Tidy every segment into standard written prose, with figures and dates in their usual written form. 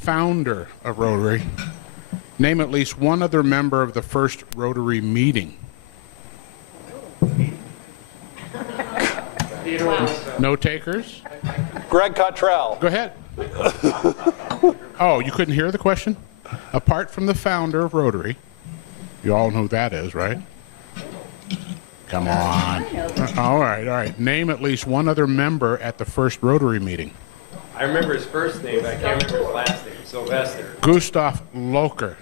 founder of Rotary. Name at least one other member of the first Rotary meeting. No takers? Greg Cottrell. Go ahead. Oh, you couldn't hear the question? Apart from the founder of Rotary, you all know who that is, right? Come on. All right. Name at least one other member at the first Rotary meeting. I remember his first name, but I can't remember his last name. Sylvester. Gustav Locher.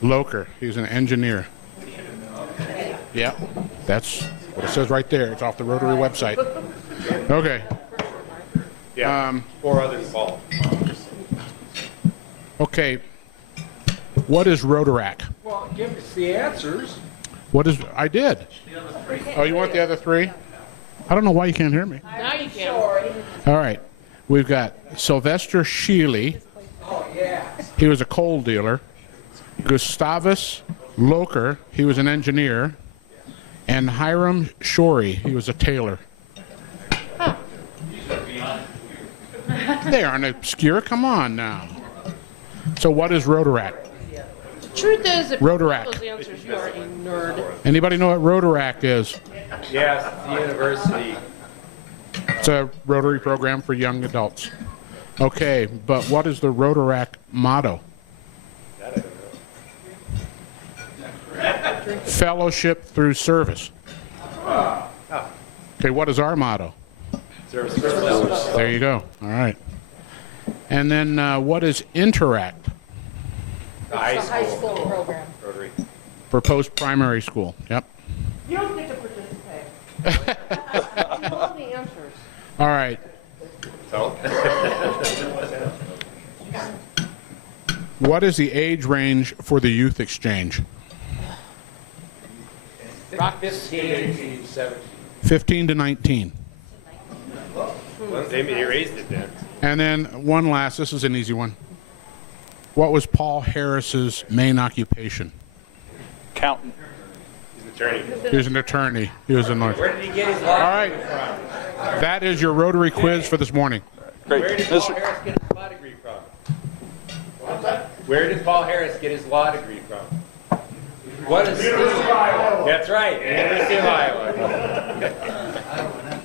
Locher. He's an engineer. Yeah, that's what it says right there. It's off the Rotary website. Okay. Yeah, 4 others involved. Okay. What is Rotaract? Well, give us the answers. What is, I did. Oh, you want the other 3? I don't know why you can't hear me. Now you can. All right. We've got Sylvester Sheely. Oh, yeah. He was a coal dealer. Gustavus Locher. He was an engineer. And Hiram Shorey. He was a tailor. Huh. They aren't obscure. Come on now. So what is Rotaract? The truth is, if Rotaract. those answers, you are a nerd. Anybody know what Rotaract is? Yes, the university. It's a Rotary program for young adults. Okay, but what is the Rotaract motto? Fellowship through service. Okay, what is our motto? Service. There you go. All right. And then what is Interact? The high High school. school program. Rotary. For post-primary school. Yep. You don't get to participate. You know the answers. All right. So? What is the age range for the youth exchange? 15, 18, 17. 15 to 19. Well, they raised it then. And then one last, this is an easy one. What was Paul Harris's main occupation? Accountant. He's an attorney. He was an attorney. He was a lawyer. Where did he get his All law right. degree from? That is your Rotary quiz for this morning. Great. Where did Paul Mr. Harris get his law degree from? Where did Paul Harris get his law degree from? What is That's right, University of Iowa.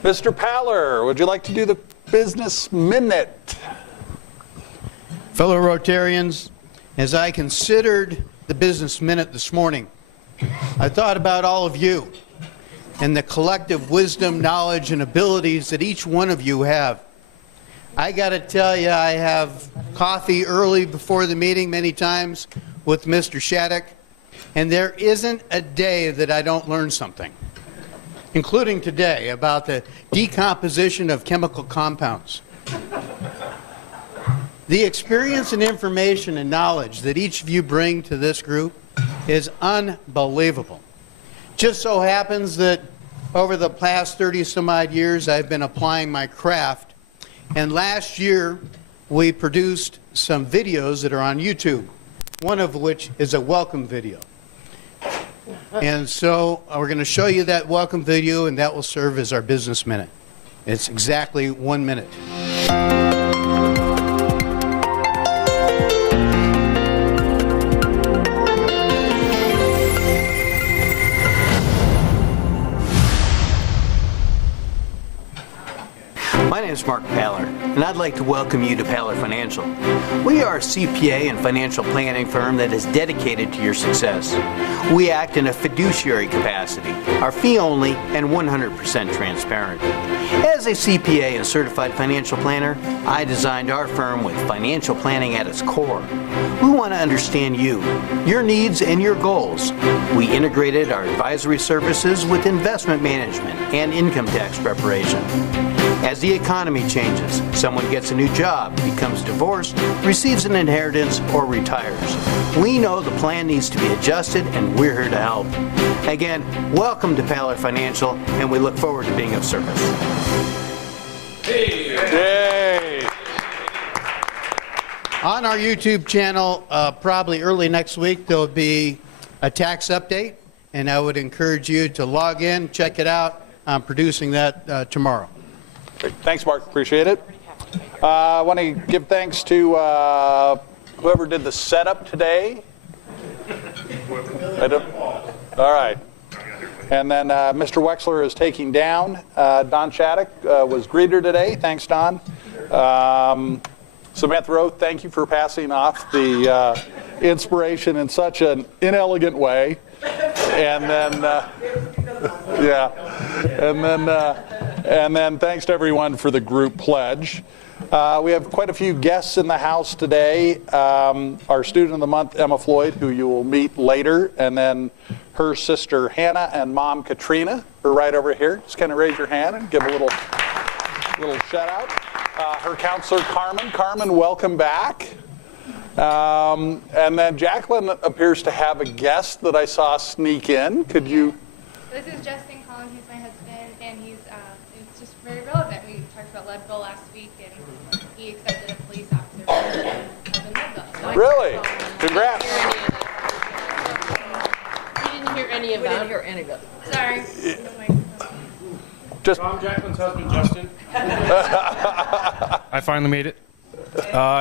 Mr. Paller, would you like to do the business minute? Fellow Rotarians, as I considered the business minute this morning, I thought about all of you and the collective wisdom, knowledge, and abilities that each one of you have. I got to tell you, I have coffee early before the meeting many times with Mr. Shattuck, and there isn't a day that I don't learn something, including today about the decomposition of chemical compounds. The experience and information and knowledge that each of you bring to this group is unbelievable. Just so happens that over the past 30-some-odd years, I've been applying my craft, and last year we produced some videos that are on YouTube, one of which is a welcome video. And so we're going to show you that welcome video, and that will serve as our business minute. It's exactly 1 minute. My name is Mark Paller, and I'd like to welcome you to Paller Financial. We are a CPA and financial planning firm that is dedicated to your success. We act in a fiduciary capacity, are fee-only and 100% transparent. As a CPA and certified financial planner, I designed our firm with financial planning at its core. We want to understand you, your needs, and your goals. We integrated our advisory services with investment management and income tax preparation. As the economy changes, someone gets a new job, becomes divorced, receives an inheritance, or retires. We know the plan needs to be adjusted, and we're here to help. Again, welcome to Paller Financial, and we look forward to being of service. Yay! On our YouTube channel, probably early next week, there'll be a tax update, and I would encourage you to log in, check it out. I'm producing that tomorrow. Great. Thanks, Mark. Appreciate it. I want to give thanks to whoever did the setup today. All right. And then Mr. Wexler is taking down. Don Shattuck was greeter today. Thanks, Don. Samantha Roth, thank you for passing off the inspiration in such an inelegant way. And then, and then thanks to everyone for the group pledge. We have quite a few guests in the house today. Our student of the month, Emma Floyd, who you will meet later, and then her sister Hannah and mom Katrina are right over here. Just kind of raise your hand and give a little shout out. Her counselor Carmen. Carmen, welcome back. And then Jacqueline appears to have a guest that I saw sneak in. Could you? This is Justin Collins. He's my husband, and it's just very relevant. We talked about Leadville last week, and he accepted a police officer in Leadville. So Really? Congrats. We didn't hear any of that. We didn't hear any of it. Sorry. Just I'm Jacqueline's husband, Justin. I finally made it.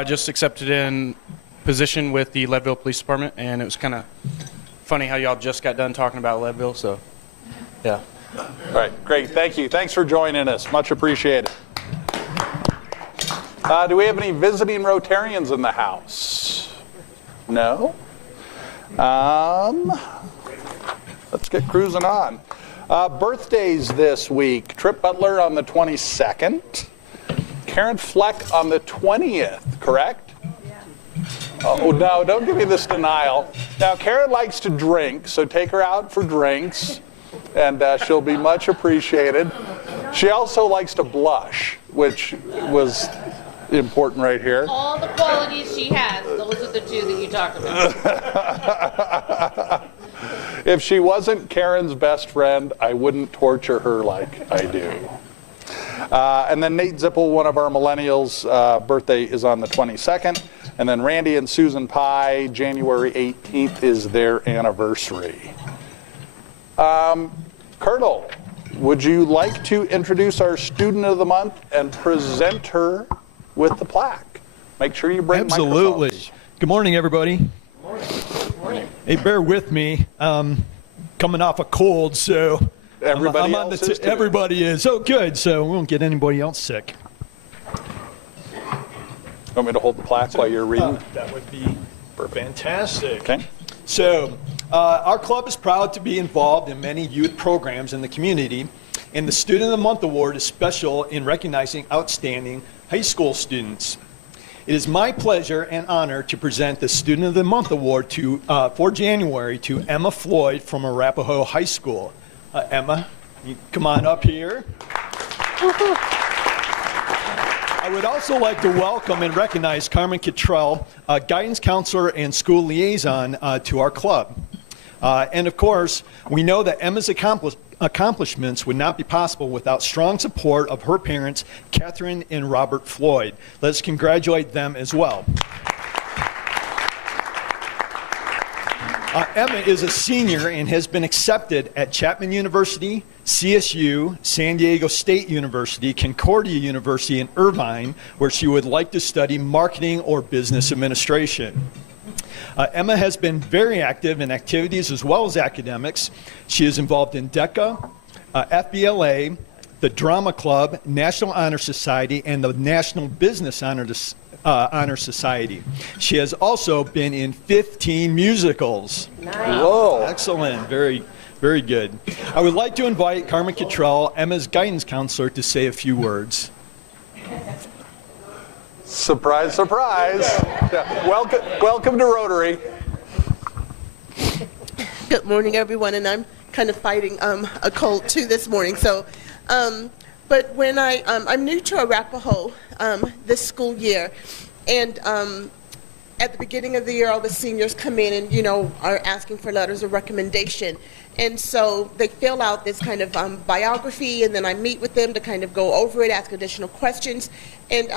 Just accepted in position with the Leadville Police Department, and it was kind of funny how y'all just got done talking about Leadville, so yeah. All right, great. Thank you. Thanks for joining us. Much appreciated. Do we have any visiting Rotarians in the house? No? Let's get cruising on. Birthdays this week. Trip Butler on the 22nd. Karen Fleck on the 20th, correct? Yeah. Oh, no, don't give me this denial. Now, Karen likes to drink, so take her out for drinks, and she'll be much appreciated. She also likes to blush, which was important right here. All the qualities she has, those are the two that you talked about. If she wasn't Karen's best friend, I wouldn't torture her like I do. And then Nate Zippel, one of our millennials, birthday is on the 22nd. And then Randy and Susan Pye, January 18th is their anniversary. Colonel, would you like to introduce our student of the month and present her with the plaque? Make sure you bring Absolutely. microphones. Good morning, everybody. Good morning. Hey, bear with me. Coming off a cold, so Everybody else is too. Everybody is. Oh, good. So we won't get anybody else sick. Want me to hold the plaque while you're reading? That would be fantastic. Okay. So our club is proud to be involved in many youth programs in the community, and the Student of the Month Award is special in recognizing outstanding high school students. It is my pleasure and honor to present the Student of the Month Award for January to Emma Floyd from Arapahoe High School. Emma, you come on up here. I would also like to welcome and recognize Carmen Cottrell, guidance counselor and school liaison to our club. And of course, we know that Emma's accomplishments would not be possible without strong support of her parents, Catherine and Robert Floyd. Let's congratulate them as well. Emma is a senior and has been accepted at Chapman University, CSU, San Diego State University, Concordia University, and Irvine, where she would like to study marketing or business administration. Emma has been very active in activities as well as academics. She is involved in DECA, FBLA, the Drama Club, National Honor Society, and the National Business Honor Society. She has also been in 15 musicals. Nice. Whoa. Excellent. Very, very good. I would like to invite Carmen Cottrell, Emma's guidance counselor, to say a few words. Surprise, surprise. Yeah. Welcome to Rotary. Good morning, everyone, and I'm kind of fighting a cold too this morning. So, but when I'm new to Arapahoe this school year, and at the beginning of the year, all the seniors come in and are asking for letters of recommendation, and so they fill out this kind of biography, and then I meet with them to kind of go over it, ask additional questions. And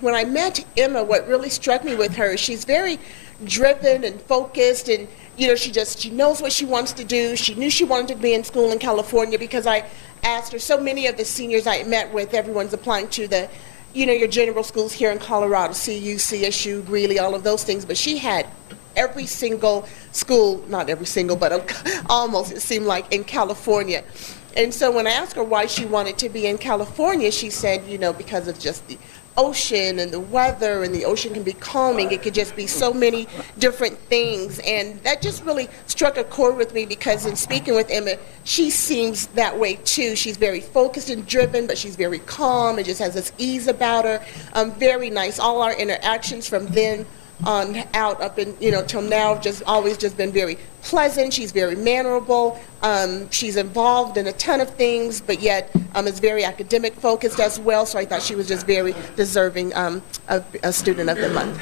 when I met Emma, what really struck me with her, she's very driven and focused, and she knows what she wants to do. She knew she wanted to be in school in California because I asked her. So many of the seniors I met with, everyone's applying to the you know, your general schools here in Colorado, CU, CSU, Greeley, all of those things, but she had every single school, not every single, but almost, it seemed like, in California. And so when I asked her why she wanted to be in California, she said, you know, because of just the ocean and the weather, and the ocean can be calming. It could just be so many different things. And that just really struck a chord with me, because in speaking with Emma, she seems that way too. She's very focused and driven, but she's very calm and just has this ease about her. Very nice. All our interactions from then on out up in, you know, till now, just always just been very pleasant. She's very mannerable. She's involved in a ton of things, but yet is very academic focused as well. So I thought she was just very deserving of a student of the month.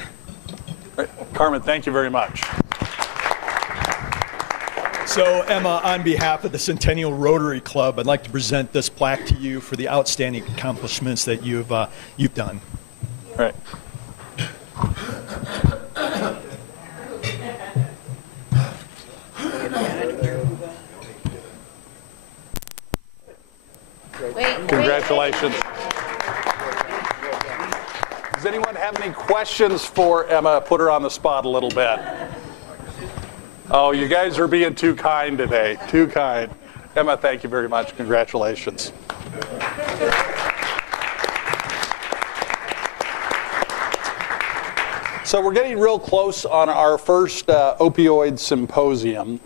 Right. Carmen, thank you very much. So Emma, on behalf of the Centennial Rotary Club, I'd like to present this plaque to you for the outstanding accomplishments that you've done. All right. Congratulations. Does anyone have any questions for Emma? Put her on the spot a little bit. Oh, you guys are being too kind today. Too kind. Emma, thank you very much. Congratulations. So we're getting real close on our first opioid symposium.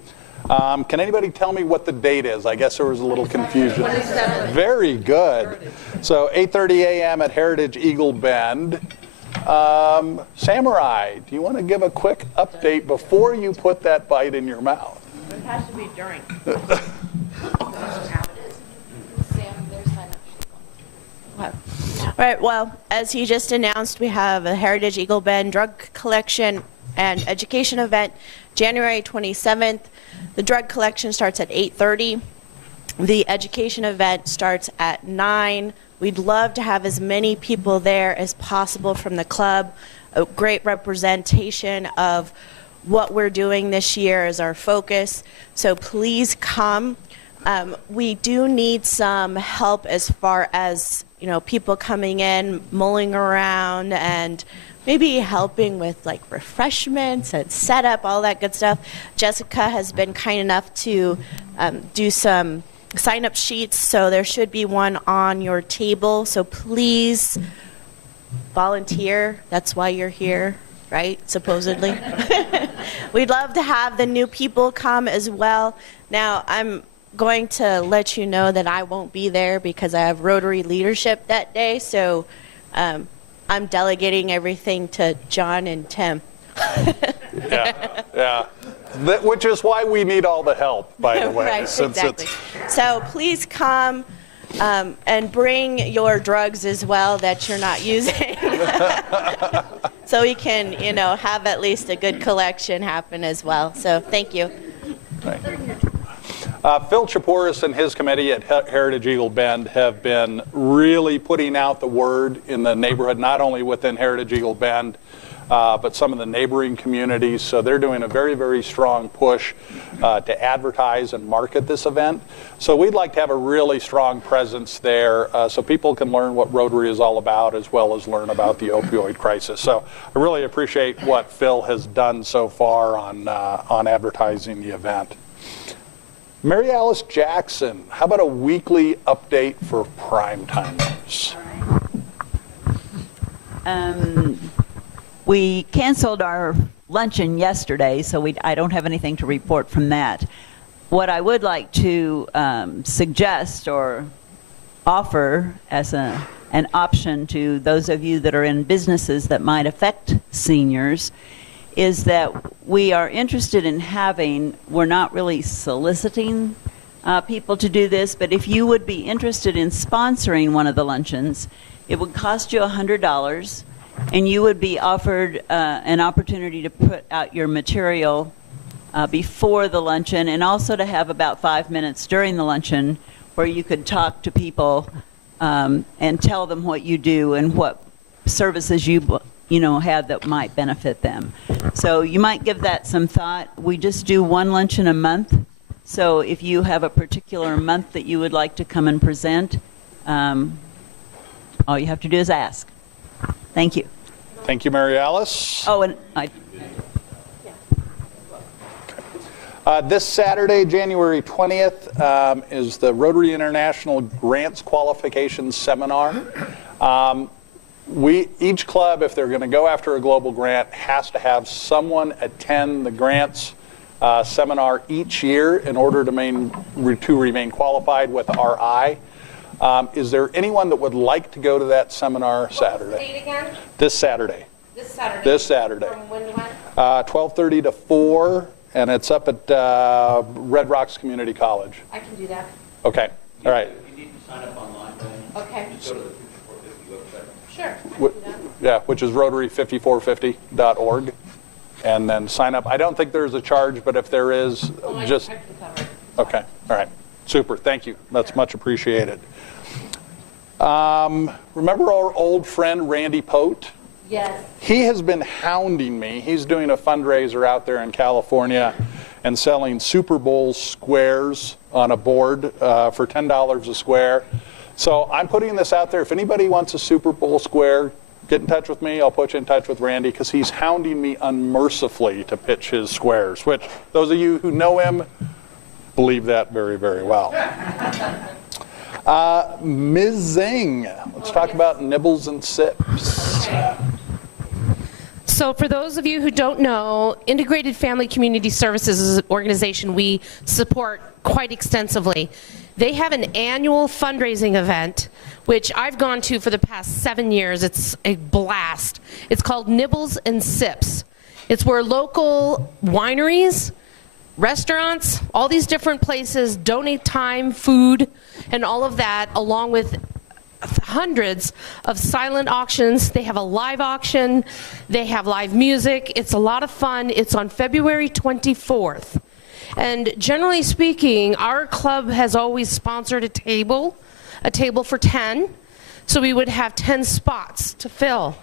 Can anybody tell me what the date is? I guess there was a little confusion. Very good. So 8:30 a.m. at Heritage Eagle Bend. Samurai, do you want to give a quick update before you put that bite in your mouth? It has to be during. Right, well, as he just announced, we have a Heritage Eagle Bend drug collection and education event January 27th. The drug collection starts at 8:30. The education event starts at 9. We'd love to have as many people there as possible from the club. A great representation of what we're doing this year is our focus. So please come. We do need some help as far as, you know, people coming in, mulling around, and maybe helping with like refreshments and setup, all that good stuff. Jessica has been kind enough to do some sign-up sheets, so there should be one on your table. So please volunteer. That's why you're here, right? Supposedly. We'd love to have the new people come as well. Now, I'm going to let you know that I won't be there because I have Rotary leadership that day, so I'm delegating everything to John and Tim. Yeah. Which is why we need all the help, by the way. Right, exactly. So please come and bring your drugs as well that you're not using. So we can, you know, have at least a good collection happen as well. So thank you. Thank you. Phil Chaporis and his committee at Heritage Eagle Bend have been really putting out the word in the neighborhood, not only within Heritage Eagle Bend, but some of the neighboring communities. So they're doing a very, very strong push to advertise and market this event. So we'd like to have a really strong presence there so people can learn what Rotary is all about, as well as learn about the opioid crisis. So I really appreciate what Phil has done so far on advertising the event. Mary Alice Jackson, how about a weekly update for primetimers? We canceled our luncheon yesterday, so I don't have anything to report from that. What I would like to suggest or offer as an option to those of you that are in businesses that might affect seniors is that we are interested in having, we're not really soliciting people to do this, but if you would be interested in sponsoring one of the luncheons, it would cost you $100, and you would be offered an opportunity to put out your material before the luncheon, and also to have about 5 minutes during the luncheon where you could talk to people and tell them what you do and what services you have that might benefit them. So you might give that some thought. We just do one luncheon a month. So if you have a particular month that you would like to come and present, all you have to do is ask. Thank you. Thank you, Mary Alice. Oh, and I. This Saturday, January 20th, is the Rotary International Grants Qualifications Seminar. Each club, if they're going to go after a global grant, has to have someone attend the grants seminar each year in order to remain qualified with RI. Is there anyone that would like to go to that seminar Saturday? Date again? This Saturday. This Saturday. This Saturday. From when to when? 12:30 to 4, and it's up at Red Rocks Community College. I can do that. Okay. All right. You need to sign up online. Okay. Just go to the 5450 website. Sure. I can do that. Yeah, which is rotary5450.org, and then sign up. I don't think there's a charge, but if there is, just I can cover it. okay. All right. Super. Thank you. That's much appreciated. Remember our old friend Randy Pote? Yes. He has been hounding me. He's doing a fundraiser out there in California and selling Super Bowl squares on a board for $10 a square. So I'm putting this out there. If anybody wants a Super Bowl square, get in touch with me. I'll put you in touch with Randy because he's hounding me unmercifully to pitch his squares, which those of you who know him believe that very, very well. Ms. Zing, let's talk about nibbles and sips. So for those of you who don't know, Integrated Family Community Services is an organization we support quite extensively. They have an annual fundraising event, which I've gone to for the past 7 years. It's a blast. It's called Nibbles and Sips. It's where local wineries, restaurants, all these different places donate time, food, and all of that, along with hundreds of silent auctions. They have a live auction. They have live music. It's a lot of fun. It's on February 24th. And generally speaking, our club has always sponsored a table for 10. So we would have 10 spots to fill.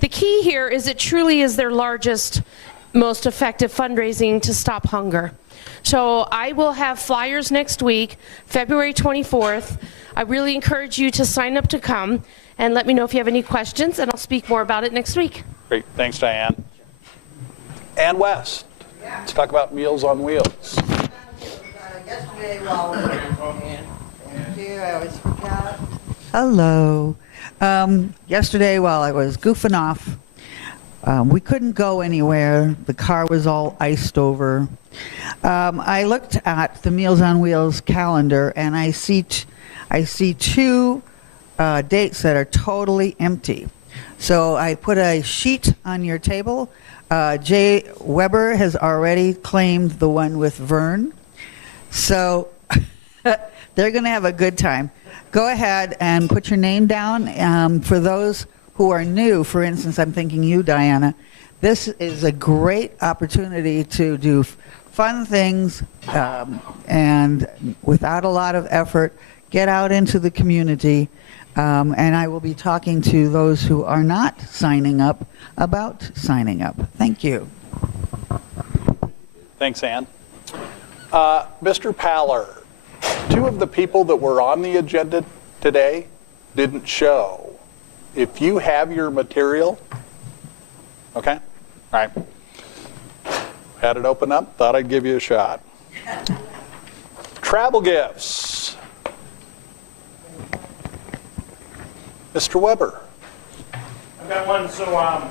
The key here is it truly is their largest, most effective fundraising to stop hunger. So I will have flyers next week, February 24th. I really encourage you to sign up to come and let me know if you have any questions, and I'll speak more about it next week. Great. Thanks, Diane. Ann West, let's talk about Meals on Wheels. Yesterday while thank you, I always forgot. Hello. Yesterday while I was goofing off, we couldn't go anywhere. The car was all iced over. I looked at the Meals on Wheels calendar, and I see two dates that are totally empty. So I put a sheet on your table. Jay Weber has already claimed the one with Vern. So they're going to have a good time. Go ahead and put your name down. For those who are new, for instance, I'm thinking you, Diana, this is a great opportunity to do fun things and without a lot of effort, get out into the community. And I will be talking to those who are not signing up about signing up. Thank you. Thanks, Ann. Mr. Paller, two of the people that were on the agenda today didn't show. If you have your material, okay? All right. Had it open up, thought I'd give you a shot. Travel gifts. Mr. Weber. I've got one, so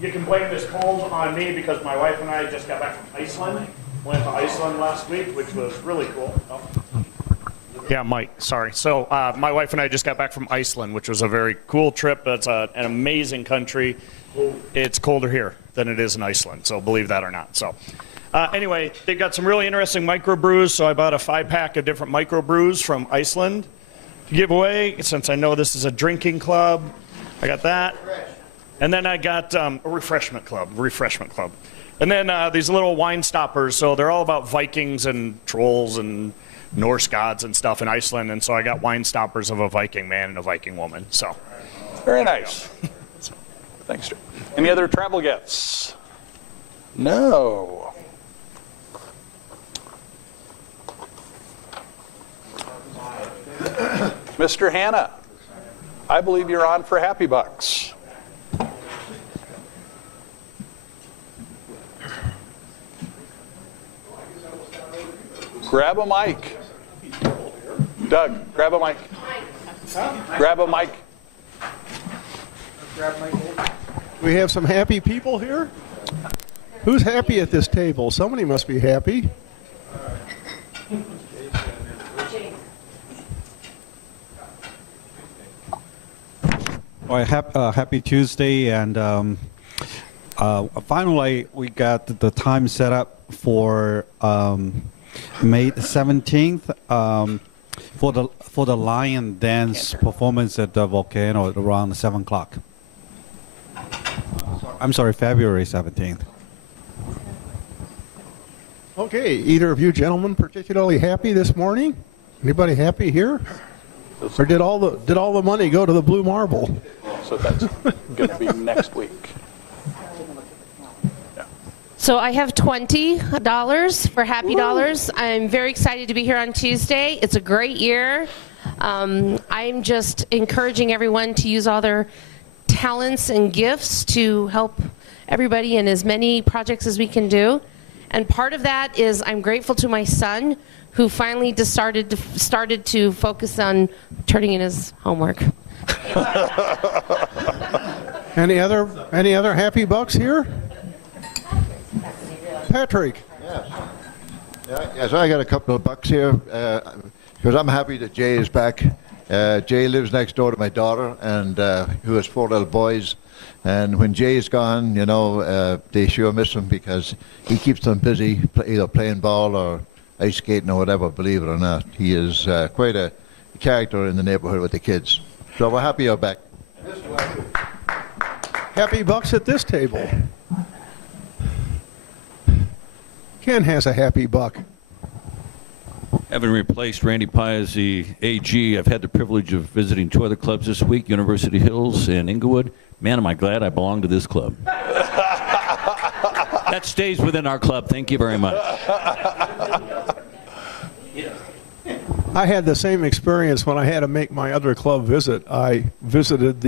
you can blame this cold on me because my wife and I just got back from Iceland. Went to Iceland last week, which was really cool. Oh. Yeah, Mike, sorry. So my wife and I just got back from Iceland, which was a very cool trip. It's an amazing country. It's colder here than it is in Iceland, so believe that or not. So anyway, they've got some really interesting microbrews, so I bought a 5-pack of different microbrews from Iceland to give away, since I know this is a drinking club. I got that. And then I got a refreshment club. And then these little wine stoppers, so they're all about Vikings and trolls and Norse gods and stuff in Iceland, and so I got wine stoppers of a Viking man and a Viking woman. So very nice. Thanks, Drew. Any other travel gifts? No. Mr. Hanna, I believe you're on for Happy Bucks. Grab a mic. Doug, grab a mic. Grab a mic. We have some happy people here. Who's happy at this table? Somebody must be happy. Well, happy Tuesday, and finally we got the time set up for May 17th for the lion dance performance at the volcano at around 7 o'clock. I'm sorry, February 17th. Okay, either of you gentlemen particularly happy this morning? Anybody happy here? Or did all the money go to the Blue Marble? So that's going to be next week. So I have $20 for Happy Dollars. I'm very excited to be here on Tuesday. It's a great year. I'm just encouraging everyone to use all their talents and gifts to help everybody in as many projects as we can do. And part of that is I'm grateful to my son, who finally just started to focus on turning in his homework. Any other happy bucks here? Patrick. Yes. Yes, I got a couple of bucks here because I'm happy that Jay is back. Jay lives next door to my daughter, and who has 4 little boys. And when Jay's gone, you know, they sure miss him because he keeps them busy, either playing ball or ice skating or whatever, believe it or not. He is quite a character in the neighborhood with the kids. So we're happy you're back. Happy bucks at this table. Ken has a happy buck. Having replaced Randy Pye as the AG, I've had the privilege of visiting 2 other clubs this week, University Hills and Inglewood. Man, am I glad I belong to this club. That stays within our club. Thank you very much. I had the same experience when I had to make my other club visit. I visited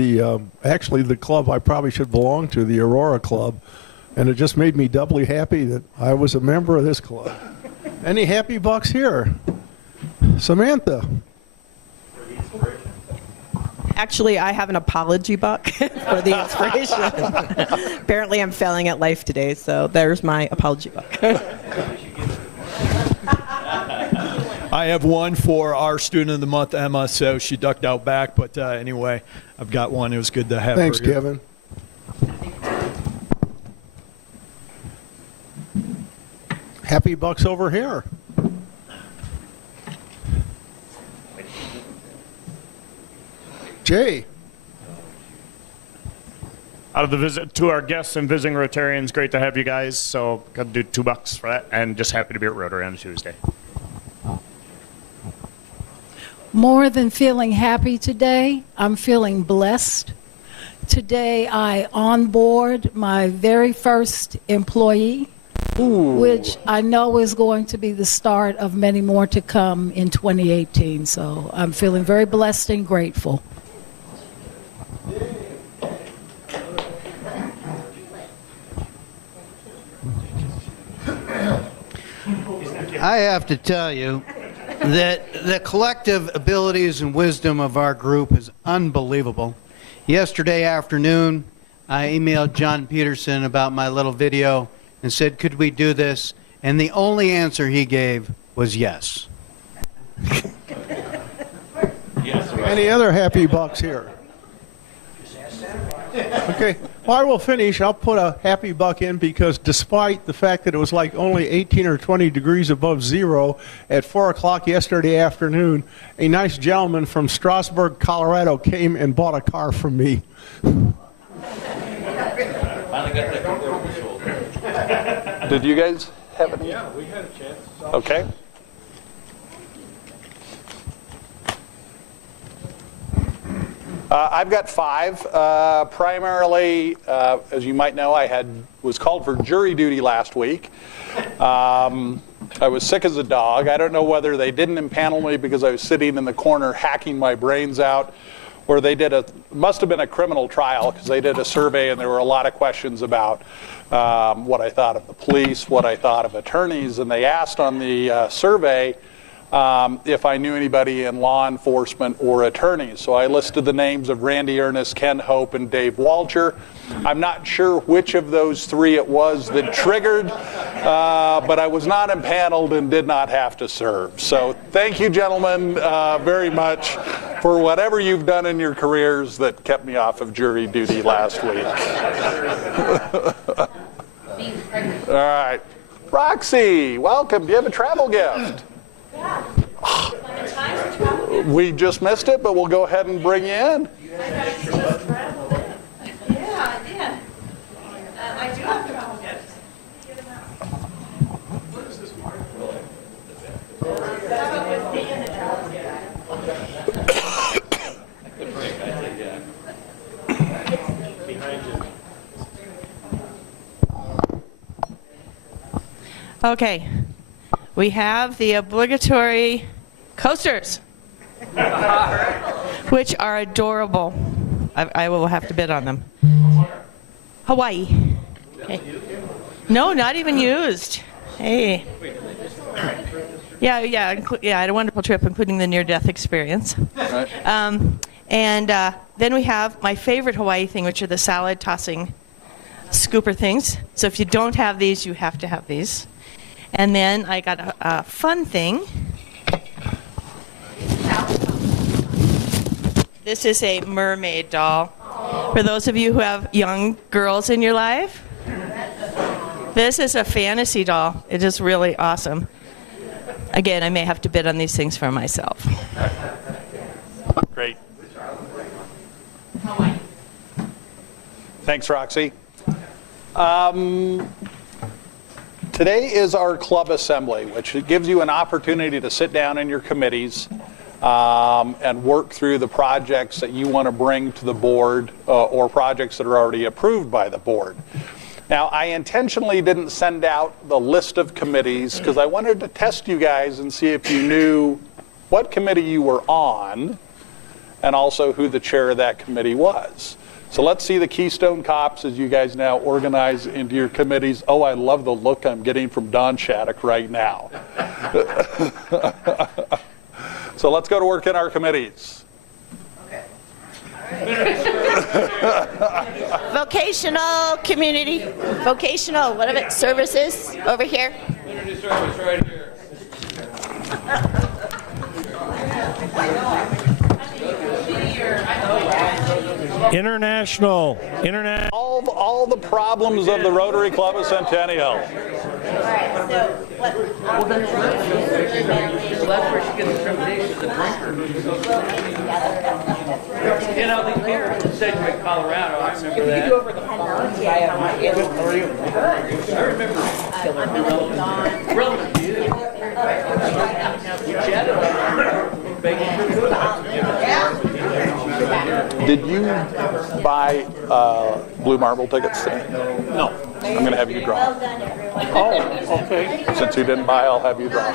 actually the club I probably should belong to, the Aurora Club, and it just made me doubly happy that I was a member of this club. Any happy bucks here? Samantha. Actually, I have an apology buck for the inspiration. Apparently, I'm failing at life today, so there's my apology buck. I have one for our student of the month, Emma, so she ducked out back. But anyway, I've got one. It was good to have Thanks, her here. Kevin. Happy bucks over here. Jay. Out of the visit to our guests and visiting Rotarians, great to have you guys. So got to do $2 for that, and just happy to be at Rotary on Tuesday. More than feeling happy today, I'm feeling blessed. Today I onboard my very first employee, which I know is going to be the start of many more to come in 2018. So I'm feeling very blessed and grateful. I have to tell you that the collective abilities and wisdom of our group is unbelievable. Yesterday afternoon, I emailed John Peterson about my little video and said, could we do this? And the only answer he gave was yes. Any other happy bucks here? Okay, well, I will finish. I'll put a happy buck in because despite the fact that it was like only 18 or 20 degrees above zero at 4 o'clock yesterday afternoon, a nice gentleman from Strasburg, Colorado came and bought a car from me. Did you guys have any? Yeah, we had a chance. Okay. I've got 5. Primarily, as you might know, I was called for jury duty last week. I was sick as a dog. I don't know whether they didn't impanel me because I was sitting in the corner hacking my brains out, or must have been a criminal trial, because they did a survey and there were a lot of questions about what I thought of the police, what I thought of attorneys, and they asked on the survey if I knew anybody in law enforcement or attorneys. So I listed the names of Randy Ernest, Ken Hope, and Dave Walcher. I'm not sure which of those three it was that triggered, but I was not impaneled and did not have to serve. So thank you, gentlemen, very much for whatever you've done in your careers that kept me off of jury duty last week. All right. Roxy, welcome. Do you have a travel gift? Yeah. We just missed it, but we'll go ahead and bring you in. Yeah, I did. I do have travel gifts. What is this mark? Okay, we have the obligatory coasters, which are adorable. I will have to bid on them. Hawaii. Okay. No, not even used. Hey. Yeah, I had a wonderful trip, including the near-death experience. Right. And then we have my favorite Hawaii thing, which are the salad tossing scooper things. So if you don't have these, you have to have these. And then I got a fun thing. This is a mermaid doll. For those of you who have young girls in your life, this is a fantasy doll. It is really awesome. Again, I may have to bid on these things for myself. Great. Thanks, Roxy. Today is our club assembly, which gives you an opportunity to sit down in your committees and work through the projects that you want to bring to the board or projects that are already approved by the board. Now, I intentionally didn't send out the list of committees because I wanted to test you guys and see if you knew what committee you were on and also who the chair of that committee was. So let's see the Keystone Cops as you guys now organize into your committees. Oh, I love the look I'm getting from Don Shattuck right now. So let's go to work in our committees. Vocational community, vocational, what of it, services over here. Community service right here. International. All the problems of the Rotary Club of Centennial. All right, so what? Well, that's where she gets discrimination as a drinker. You know, these people in Sedgwick, Colorado, I remember that. I remember relevant views. We chatted Did you buy Blue Marble tickets today? No. I'm going to have you draw. Oh, okay. Since you didn't buy, I'll have you draw.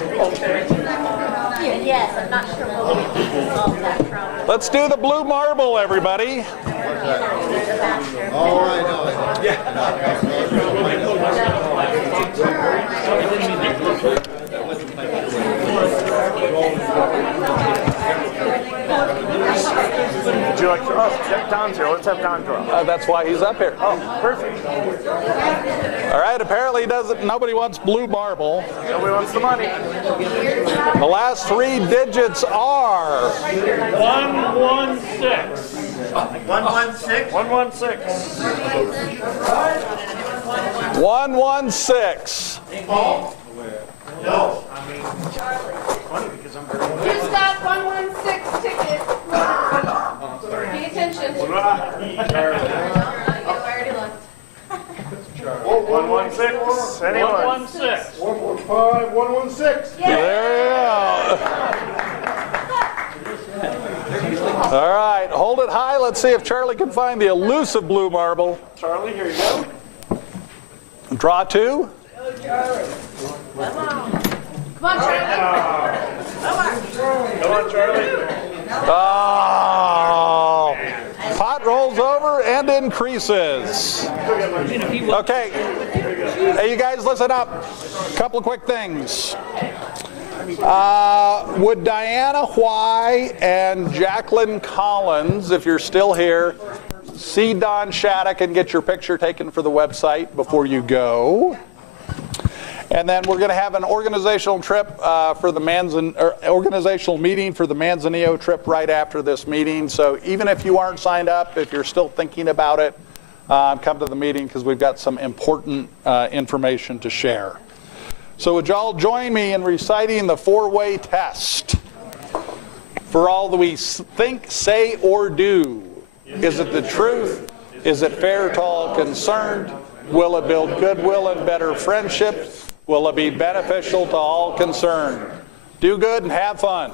Yes, I'm not sure we'll be able to solve that problem. Let's do the Blue Marble, everybody. All right. Would you like to? Oh, Don's here. Let's have Don draw. That's why he's up here. Oh, perfect. All right. Apparently, nobody wants Blue Marble. Nobody wants the money. The last three digits are 116. 116? 116. 116. No. Who's got 116 tickets? Pay attention. I already looked. 116. Anyone? 116. 145, 116. There you go. All right, hold it high. Let's see if Charlie can find the elusive Blue Marble. Charlie, here you go. Draw two. Come on, Charlie. Come on, Charlie. Oh. increases. Okay, hey, you guys listen up. A couple of quick things. Would Diana Hwy and Jacqueline Collins, if you're still here, see Don Shattuck and get your picture taken for the website before you go? And then we're going to have an organizational trip for the organizational meeting for the Manzanillo trip right after this meeting. So even if you aren't signed up, if you're still thinking about it, come to the meeting because we've got some important information to share. So would y'all join me in reciting the four-way test for all that we think, say, or do? Is it the truth? Is it fair to all concerned? Will it build goodwill and better friendship? Will it be beneficial to all concerned? Do good and have fun.